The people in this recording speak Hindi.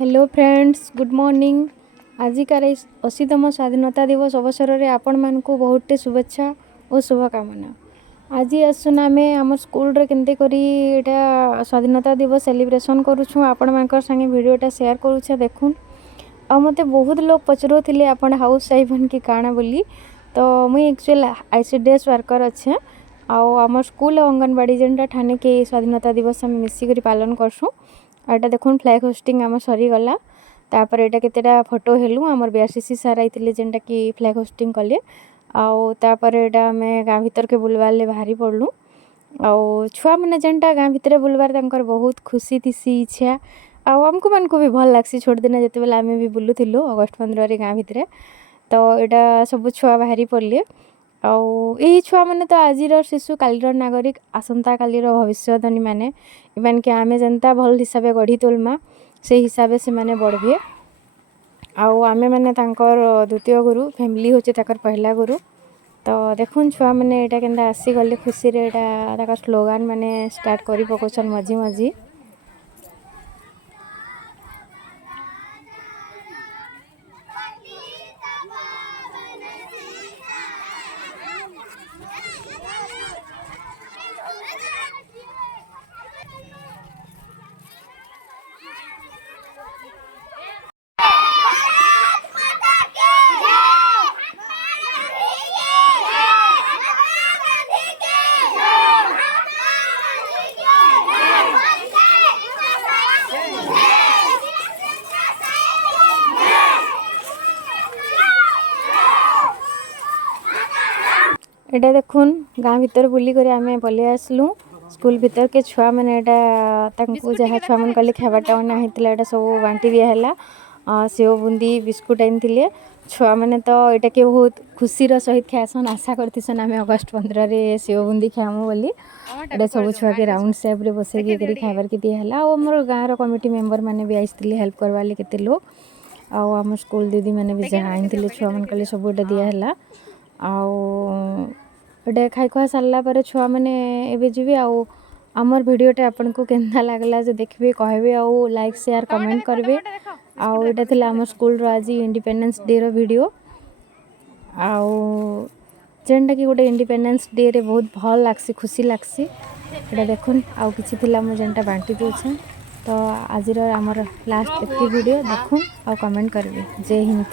Hello friends, good morning. आजिकार 80तम स्वाधीनता दिवस अवसर में आपण मानक बहुतटे शुभेच्छा और शुभकामना। आज आसुना आम आम स्कूल केमती करी एटा स्वाधीनता दिवस सेलिब्रेशन करूँ आपण मान संगे वीडियोटा शेयर करुछे देखुन। आ मते बहुत लोग पचरूले आपण हाउस वाइफ कि काଣା बोली, तो मुई एक्चुअल आईसीडीएस वर्कर अच्छे। आम स्कूल अंगनवाड़ी जेनटा ठाने के स्वाधीनता दिवस आम मिसिक पालन करसूँ। एटा देखुन फ्लैग होस्टिंग आम सरीगला। तापर एटा केतेटा फोटो हेलु आमर बीआरसीसी सार आइतिले जेनटा कि फ्लैग होस्टिंग कले। तापर एटा आमे गाँ भीतर के बुलवाले बाहरी पड़लु। छुआ मैंने जेनटा गाँ भितर बुलवार तांकर बहुत खुशी थी इच्छा। आमको मानक भी भल लग्सी छोट दिन जिते बेले आम भी बुलूलु अगस्ट 15 गाँ भितर। तो यहाँ सब छुआ बाहरी पड़े। यही छुआ मैंने तो आज शिशु कालीर नागरिक आसंता कालीर भविष्यवाणी मैंने इमान के आमे जनता भल हिसाब गढ़ी तोलमा से हिसाब से माने बढ़े। आमे मैंने तांकर द्वितीय गुरु फैमिली होचे ताकर पहला गुरु। तो देखुन छुआ मैंने यहाँ के आसी गले खुशी रे एटा स्लोगान मैंने स्टार्ट करी पकोसन मझी मझी। एटा देखुन गाँ भीतर बुली कर आमे पलि आसलु स्कूल भीतर के छुआ मैंने एटा जहाँ छुआ मन कले खाबाटा बना होता है सब बांटी दिहला। सेव बुंदी बिस्कुट आनी छुआ मैंने तो यहाँ के बहुत खुशीर सहित खाएसन आशा करतीसन आम अगस्ट 15 रे सेव बुंदी खामु बोली। एटा सब छुआ के राउंड सेप रे बसैकी खाइबार के दिहला। मोर गाँव कमिटी मेंबर मैंने भी आइसतिले हेल्प करवा ले केते लोग। आम स्कूल दीदी मैंने भी जहाँ आनी छुआ मन कले सब एटा दिहला। एटा खाई खुआ सारा पर छुआ मैंने एबे जीवे। आमर वीडियोटा आपन को केंदा लागला जो देखबे कहबे लाइक शेयर कमेंट करबे। एटा थिला आम स्कूल रो आज इंडिपेंडेंस डे रो वीडियो। जेनटा कि गोटे इंडिपेंडेंस डे रे बहुत भल लागसी खुशी लागसी। एटा देखुन आउ किछि थिला मु जेनटा बांटी दोछे। तो आज आमर लास्ट एति वीडियो देखुन कमेंट करबे। जय हिंद।